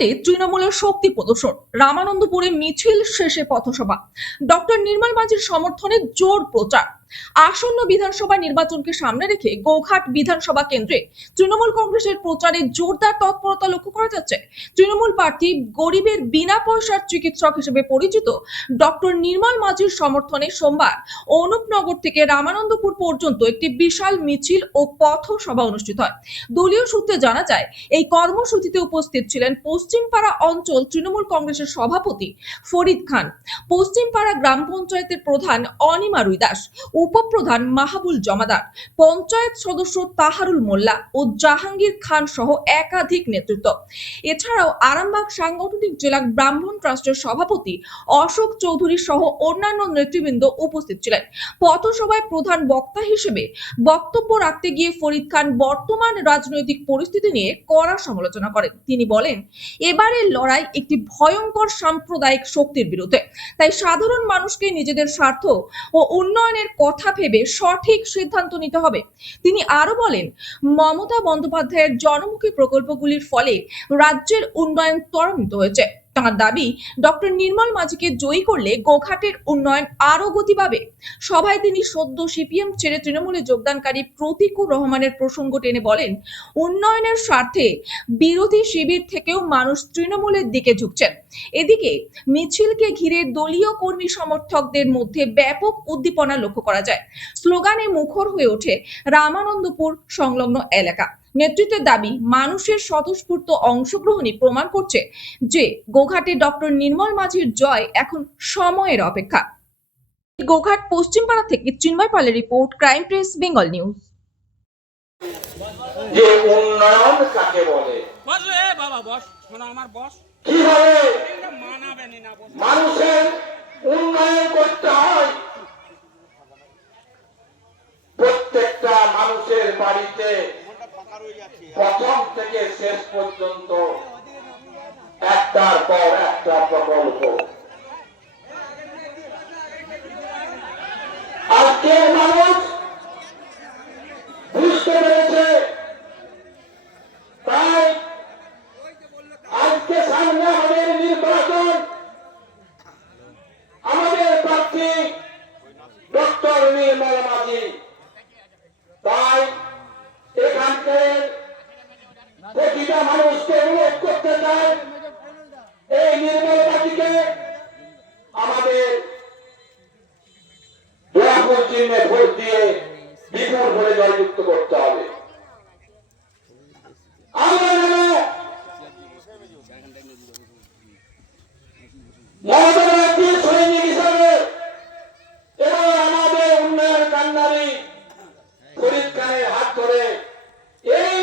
গোঘাটে তৃণমূলের শক্তি প্রদর্শন, রামানন্দপুরে মিছিল শেষে পথসভা, ডক্টর নির্মল মাঝির সমর্থনে জোর প্রচার। আসন্ন বিধানসভা নির্বাচনকে সামনে রেখে গোঘাট বিধানসভা কেন্দ্রে তৃণমূল কংগ্রেসের প্রচারে জোরদার তৎপরতা লক্ষ্য করা যাচ্ছে। তৃণমূল প্রার্থী গরিবের বিনা পয়সার চিকিৎসক হিসেবে পরিচিত ডক্টর নির্মল মাঝির সমর্থনে সোমবার অনুপনগর থেকে রামানন্দপুর পর্যন্ত একটি বিশাল মিছিল ও পথসভা অনুষ্ঠিত হয়। দলীয় সূত্রে জানা যায়, এই কর্মসূচিতে উপস্থিত ছিলেন পশ্চিমপাড়া অঞ্চল তৃণমূল কংগ্রেসের সভাপতি ফরিদ খান, পশ্চিমপাড়া গ্রাম পঞ্চায়েতের প্রধান অনিমা রুইদাস, উপপ্রধান মাহবুল জমাদার, পঞ্চায়েত সদস্য তাহারুল মোল্লা ও জাহাঙ্গীর খান সহ একাধিক নেতৃত্ব। এছাড়াও আরামবাগ সাংগঠনিক জেলা ব্রাহ্মণ ট্রাস্টের সভাপতি অশোক চৌধুরী সহ অন্যান্য নেতৃবৃন্দ উপস্থিত ছিলেন। পথসভায় প্রধান বক্তা হিসেবে বক্তব্য রাখতে গিয়ে ফরিদ খান বর্তমান রাজনৈতিক পরিস্থিতি নিয়ে কড়া সমালোচনা করেন। তিনি বলেন, এবারের লড়াই একটি ভয়ঙ্কর সাম্প্রদায়িক শক্তির বিরুদ্ধে, তাই সাধারণ মানুষকে নিজেদের স্বার্থ ও উন্নয়নের কথা ভেবে সঠিক সিদ্ধান্ত নিতে হবে। তিনি আরো বলেন, মমতা বন্দ্যোপাধ্যায়ের জনমুখী প্রকল্পগুলির ফলে রাজ্যের উন্নয়ন ত্বরান্বিত হয়েছে। তাঁর দাবি, ডক্টর নির্মল মাঝিকে জয়ী করলে গোঘাটের উন্নয়ন আরো গতি পাবে। সভায় তিনি সদ্য সিপিএম ছেড়ে তৃণমূলে যোগদানকারী প্রতীকুর রহমানের প্রসঙ্গ টেনে বলেন, উন্নয়নের স্বার্থে বিরোধী শিবির থেকেও মানুষ তৃণমূলের দিকে ঝুঁকছেন। এদিকে মিছিলকে ঘিরে দলীয় কর্মী সমর্থকদের মধ্যে ব্যাপক উদ্দীপনা লক্ষ্য করা যায়। স্লোগানে মুখর হয়ে ওঠে রামানন্দপুর সংলগ্ন এলাকা। নেতৃত্বের দাবি, মানুষের স্বতঃস্ফূর্ত অংশগ্রহণই প্রমাণ করছে যে গোঘাটে ডক্টর নির্মল মাঝির জয় এখন সময়ের অপেক্ষা। গোঘাট পশ্চিমপাড়া থেকে চিন্ময় পালের report, crime press, Bengal news. যে উন্নয়ন কাকে বলে, বস রে বাবা, বস শোনো আমার বস, কিভাবে মানাবে না বস। মানুষের উন্নয়ন করতে হয়। প্রত্যেকটা মানুষের বাড়িতে প্রথম থেকে শেষ পর্যন্ত একটার পর একটা প্রকল্প। আজকে মানুষ বুঝতে পেরেছে, তাই আজকে সামনে আমাদের নির্বাচন, আমাদের প্রার্থী ডক্টর নির্মল মাঝি। তাই এখানকার প্রতিটা মানুষকে অনুরোধ করতে চাই, এই নির্মল মাঝিকে আমাদের দয়াপুর চিহ্নে ভোট দিয়ে বিপুল ভোটে জয়যুক্ত করতে হবে। আমরা মমতার সৈনিক হিসাবে এবং আমাদের উন্নয়ন কান্ডারি ফরিদ খানের হাত ধরে এই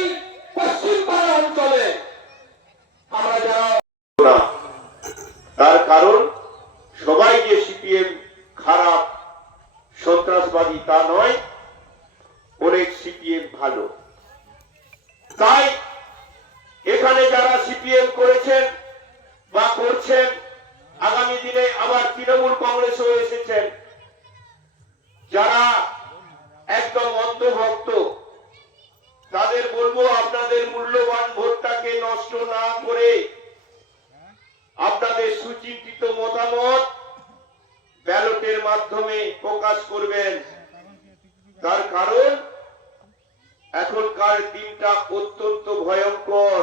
পশ্চিমপাড়া অঞ্চলে আমরা যারা, তার কারণ সবাই যে সিপিএম খারাপ সন্ত্রাসবাদী তা নয়, অনেক সিপিএম ভালো। তাই এখানে যারা সিপিএম করেছেন বা করছেন, আগামী দিনে আবার তৃণমূল কংগ্রেসও এসেছেন, যারা একদম অন্ধভক্ত, তাদের বলবো, আপনাদের মূল্যবান ভোটটাকে নষ্ট না করে আপনাদের সুচিন্তিত মতামত ব্যালটের মাধ্যমে প্রকাশ করবেন। তার কারণ এখনকার দিনটা অত্যন্ত ভয়ঙ্কর।